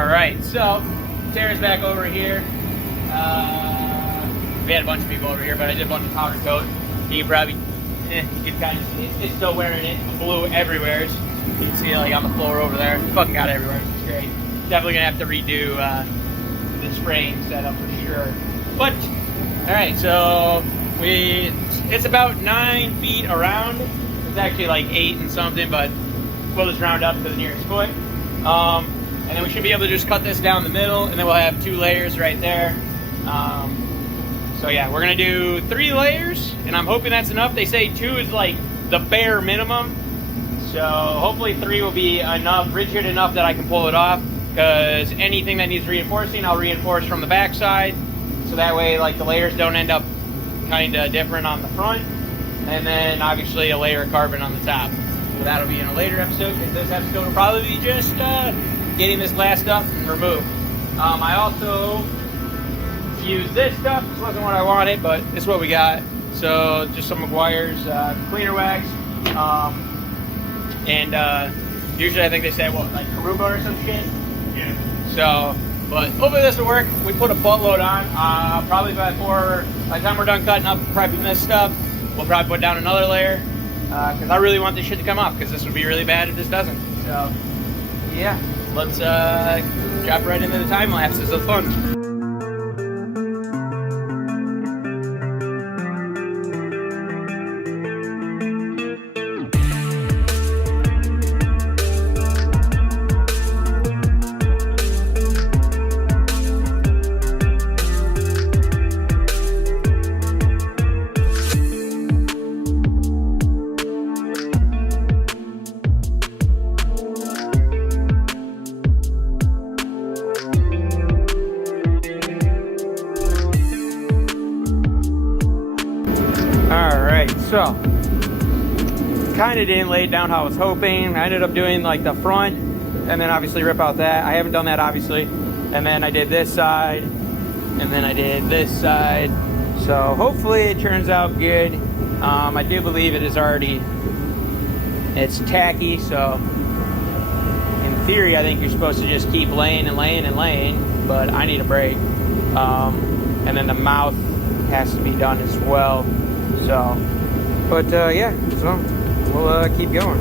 All right, so Tara's back over here. We had a bunch of people over here, but I did a bunch of powder coat. You can probably, you can kind of see it. It's still wearing it. Blue everywhere. You can see it like on the floor over there. Fucking got it everywhere. It's great. Definitely gonna have to redo the spraying setup for sure. But all right, so it's about 9 feet around. It's actually like 8 and something, but we'll just round up to the nearest foot. And then we should be able to just cut this down the middle, and then we'll have 2 layers right there. So yeah, we're gonna do 3 layers, and I'm hoping that's enough. They say 2 is like the bare minimum. So hopefully 3 will be enough, rigid enough that I can pull it off, because anything that needs reinforcing, I'll reinforce from the back side. So that way, like, the layers don't end up kind of different on the front. And then obviously a layer of carbon on the top. So that'll be in a later episode. This episode will probably be just getting this glassed up and removed. I also used this stuff. This wasn't what I wanted, but it's what we got. So just some McGuire's cleaner wax. Usually I think they say, what, like Karuba or some shit? Yeah. So, but hopefully this will work. We put a buttload on. Probably by the time we're done cutting up, prepping this stuff, we'll probably put down another layer. Because I really want this shit to come off, because this would be really bad if this doesn't. So, yeah. Let's drop right into the time lapses of fun. So, kind of didn't lay it down how I was hoping. I ended up doing like the front and then obviously rip out that. I haven't done that obviously. And then I did this side and then I did this side. So hopefully it turns out good. I do believe it is already, it's tacky. So in theory, I think you're supposed to just keep laying and laying and laying, but I need a break. And then the mouth has to be done as well. So, but yeah, so we'll keep going.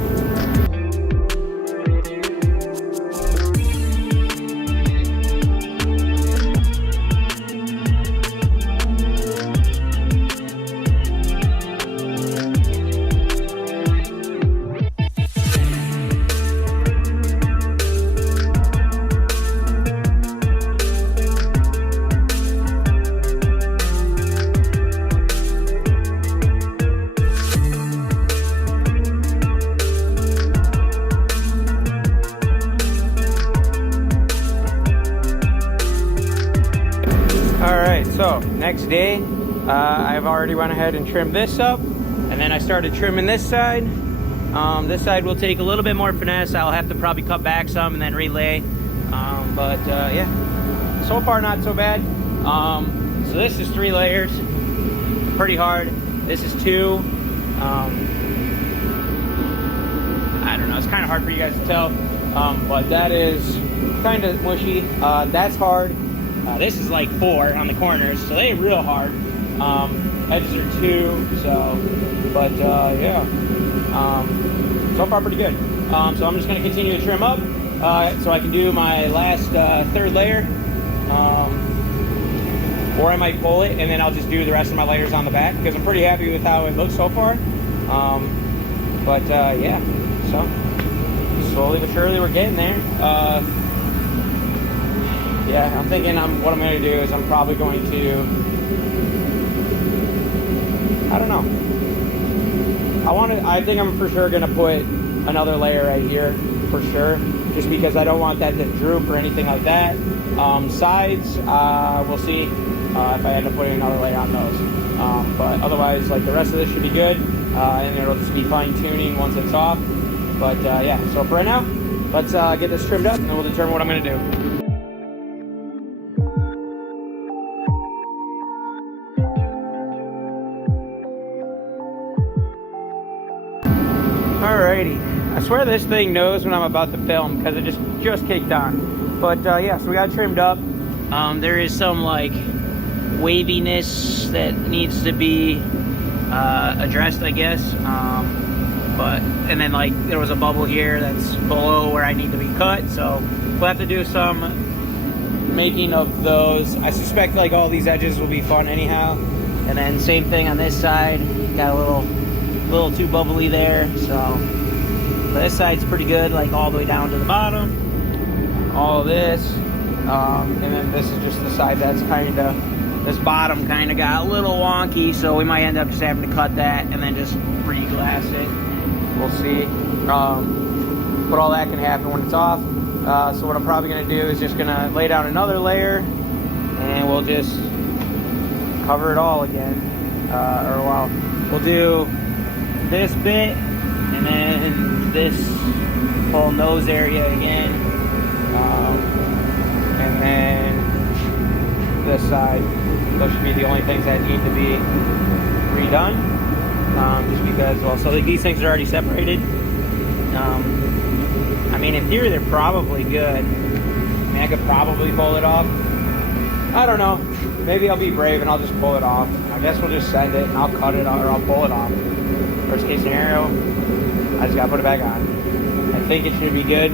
So next day, I've already went ahead and trimmed this up, and then I started trimming this side. This side will take a little bit more finesse. I'll have to probably cut back some and then relay. But yeah, so far not so bad. So this is 3 layers, pretty hard. This is 2. I don't know, it's kind of hard for you guys to tell, but that is kind of mushy. That's hard. This is like 4 on the corners, so they ain't real hard. Edges are 2, so, but yeah, so far pretty good. So I'm just going to continue to trim up so I can do my last 3rd layer, or I might pull it and then I'll just do the rest of my layers on the back, because I'm pretty happy with how it looks so far. But yeah, so slowly but surely we're getting there. Yeah, I'm thinking what I'm going to do is I'm probably going to, I don't know. I think I'm for sure going to put another layer right here, for sure. Just because I don't want that to droop or anything like that. Sides, we'll see if I end up putting another layer on those. But otherwise, like, the rest of this should be good. And it'll just be fine tuning once it's off. But yeah, so for right now, let's get this trimmed up and then we'll determine what I'm going to do. Alrighty, I swear this thing knows when I'm about to film because it just kicked on. But yeah, so we got it trimmed up. There is some like waviness that needs to be addressed, I guess. And then like there was a bubble here that's below where I need to be cut, so we'll have to do some making of those. I suspect like all these edges will be fun anyhow. And then same thing on this side, got a little too bubbly there, so this side's pretty good, like all the way down to the bottom. All of this, and then this is just the side that's kind of, this bottom kind of got a little wonky, so we might end up just having to cut that and then just re-glass it. We'll see. But all that can happen when it's off. So what I'm probably going to do is just going to lay down another layer, and we'll just cover it all again. We'll do this bit, and then this whole nose area again, and then this side. Those should be the only things that need to be redone. Just because, well, so these things are already separated. I mean, in theory, they're probably good. I mean, I could probably pull it off. I don't know. Maybe I'll be brave and I'll just pull it off. I guess we'll just send it and I'll cut it off, or I'll pull it off. Worst case scenario, I just gotta put it back on. I think it should be good.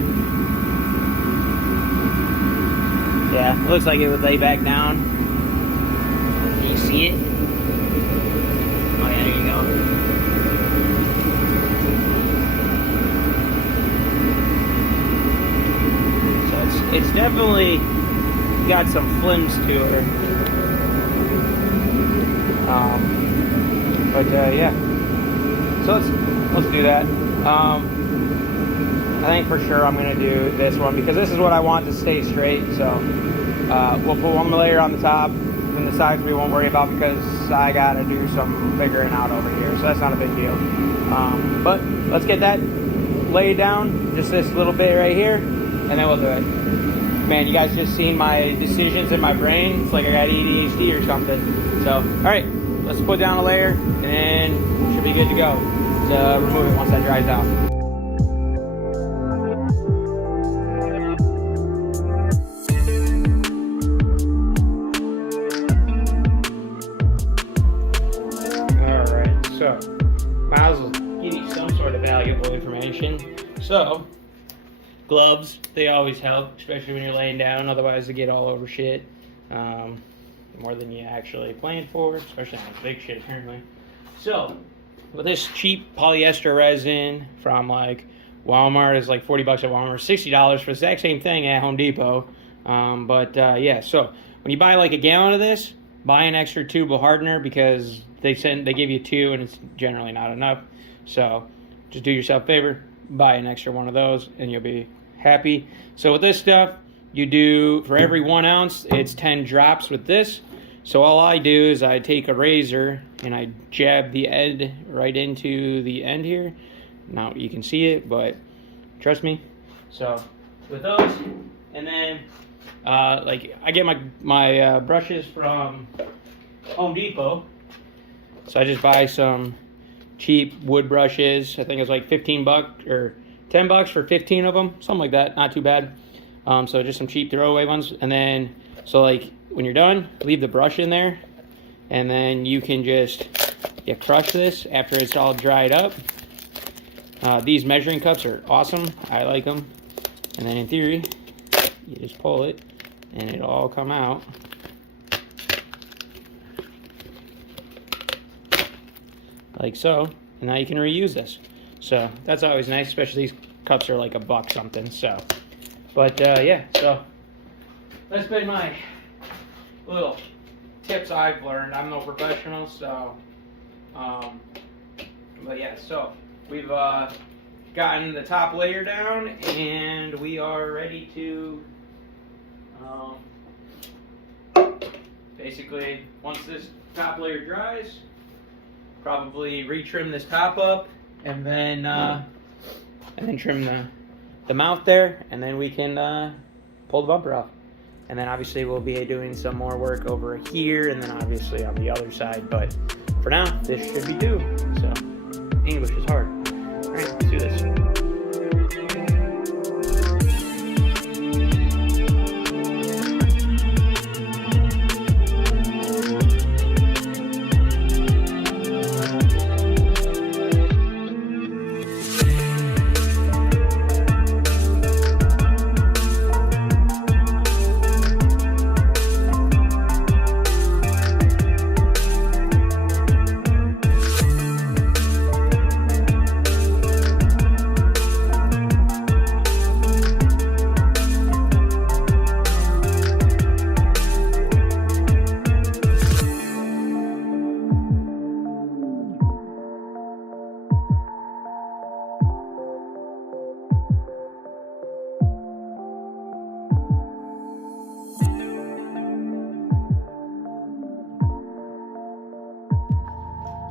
Yeah, it looks like it would lay back down. Can you see it? Oh yeah, there you go. It's definitely got some flims to her. Yeah. So let's do that. I think for sure I'm gonna do this one because this is what I want to stay straight. So we'll put one layer on the top, and the sides we won't worry about because I gotta do some figuring out over here. So that's not a big deal. But let's get that laid down, just this little bit right here, and then we'll do it. Man, you guys just seen my decisions in my brain. It's like I got ADHD or something. So, all right, let's put down a layer, and then should be good to go. So remove it once that dries out. All right, so might as well give you some sort of valuable information. So, gloves, they always help, especially when you're laying down, otherwise they get all over shit. More than you actually planned for, especially on big shit apparently. So, with this cheap polyester resin from like Walmart, is like 40 bucks at Walmart, $60 for the exact same thing at Home Depot. Yeah, so when you buy like a gallon of this, buy an extra tube of hardener because they give you 2 and it's generally not enough. So just do yourself a favor, buy an extra one of those and you'll be happy. So with this stuff, you do, for every 1 ounce, it's 10 drops with this. So all I do is I take a razor and I jab the end right into the end here. Now you can see it, but trust me. So with those, and then like I get my brushes from Home Depot. So I just buy some cheap wood brushes. I think it's like 15 bucks or 10 bucks for 15 of them, something like that. Not too bad. So just some cheap throwaway ones. And then, so like when you're done, leave the brush in there. And then you can just crush this after it's all dried up. These measuring cups are awesome. I like them. And then in theory, you just pull it and it'll all come out. Like so. And now you can reuse this. So that's always nice, especially these cups are like $1 something. So, but yeah, so that's been my little tips I've learned. I'm no professional, so but yeah, so we've gotten the top layer down and we are ready to basically, once this top layer dries, probably retrim this top up and then trim the mount there, and then we can pull the bumper off. And then obviously we'll be doing some more work over here and then obviously on the other side, but for now this should be due. So English is hard. All right, let's do this.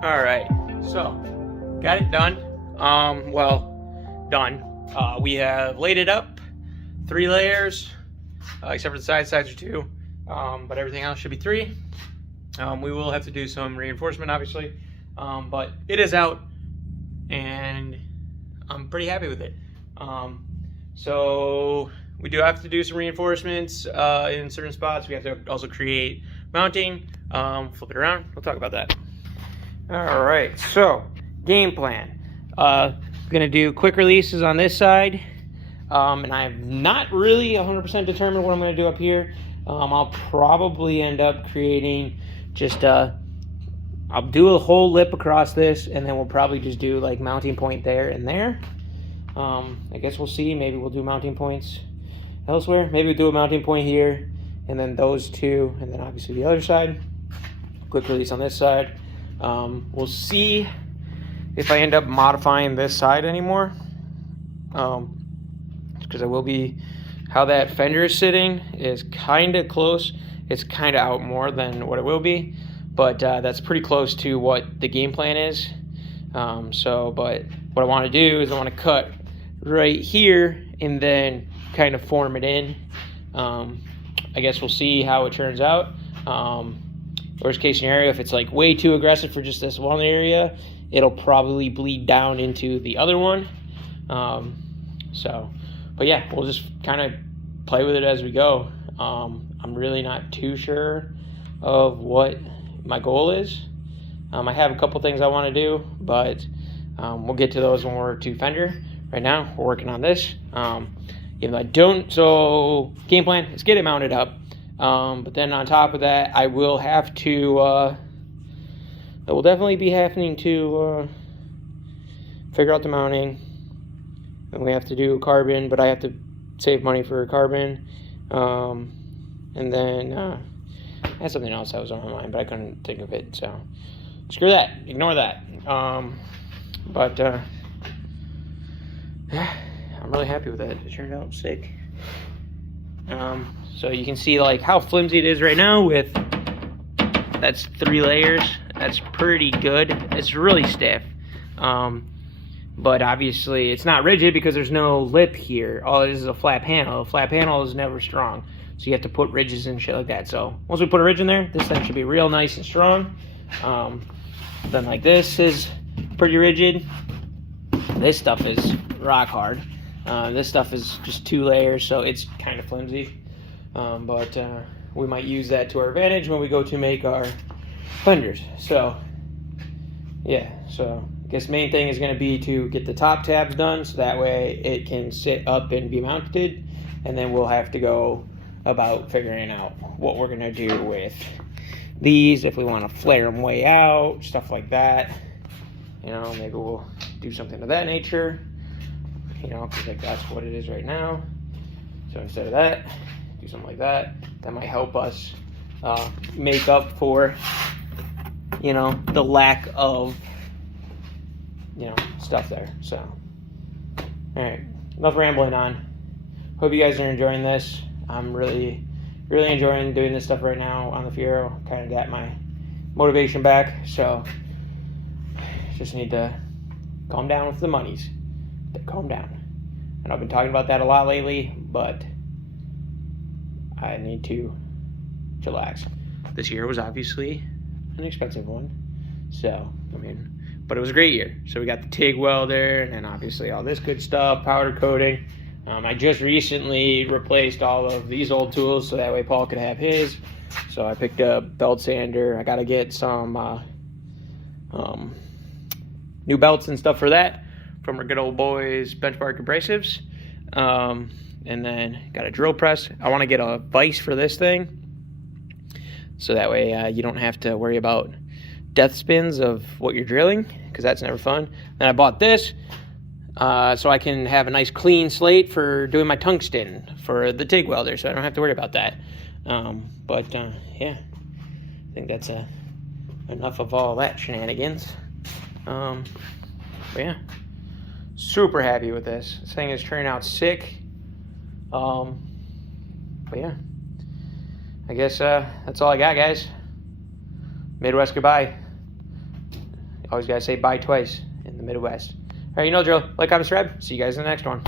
All right, so got it done. Well, done. We have laid it up, 3 layers, except for the sides are 2, but everything else should be 3. We will have to do some reinforcement, obviously, but it is out, and I'm pretty happy with it. So we do have to do some reinforcements in certain spots. We have to also create mounting. Flip it around. We'll talk about that. All right. So game plan. Gonna do quick releases on this side, and I'm not really 100% determined what I'm gonna do up here. I'll probably end up creating just I'll do a whole lip across this, and then we'll probably just do like mounting point there and there. I guess we'll see. Maybe we'll do mounting points elsewhere. Maybe we'll do a mounting point here, and then those 2, and then obviously the other side. Quick release on this side. We'll see if I end up modifying this side anymore. Because I will be, how that fender is sitting is kind of close. It's kind of out more than what it will be, but that's pretty close to what the game plan is. But what I want to do is I want to cut right here and then kind of form it in. I guess we'll see how it turns out. Worst case scenario, if it's like way too aggressive for just this one area, it'll probably bleed down into the other one. But yeah, we'll just kind of play with it as we go. I'm really not too sure of what my goal is. I have a couple things I want to do, but we'll get to those when we're to fender. Right now, we're working on this. Even though I don't, so game plan is get it mounted up. But then on top of that, I will have to, it will definitely be happening to figure out the mounting. And we have to do carbon, but I have to save money for carbon. And then I had something else that was on my mind, but I couldn't think of it. So screw that, ignore that. Yeah, I'm really happy with it. It turned out sick. So you can see like how flimsy it is right now with, that's 3 layers. That's pretty good. It's really stiff. But obviously it's not rigid because there's no lip here. All it is a flat panel. A flat panel is never strong. So you have to put ridges and shit like that. So once we put a ridge in there, this thing should be real nice and strong. Then like this is pretty rigid. This stuff is rock hard. This stuff is just 2 layers, so it's kind of flimsy. But we might use that to our advantage when we go to make our fenders. So yeah, so I guess the main thing is going to be to get the top tabs done, so that way it can sit up and be mounted, and then we'll have to go about figuring out what we're going to do with these, if we want to flare them way out, stuff like that. You know, maybe we'll do something of that nature, you know, because like that's what it is right now. So instead of that, do something like that. That might help us make up for, you know, the lack of, you know, stuff there. So, all right, enough rambling on. Hope you guys are enjoying this. I'm really enjoying doing this stuff right now on the Fiero. Kind of got my motivation back, so just need to calm down with the monies. Calm down. And I've been talking about that a lot lately, but I need to chillax. This year was obviously an expensive one, so I mean, but it was a great year. So we got the TIG welder, and then obviously all this good stuff, powder coating. I just recently replaced all of these old tools so that way Paul could have his. So I picked up belt sander. I got to get some new belts and stuff for that from our good old boys Benchmark Abrasives. And then got a drill press. I want to get a vise for this thing, so that way you don't have to worry about death spins of what you're drilling, because that's never fun. Then I bought this so I can have a nice clean slate for doing my tungsten for the TIG welder, so I don't have to worry about that. Yeah, I think that's enough of all that shenanigans. But yeah, super happy with this. This thing is turning out sick. But yeah, I guess that's all I got, guys. Midwest goodbye. Always gotta say bye twice in the Midwest. All right, you know the drill. Like, comment, subscribe. See you guys in the next one.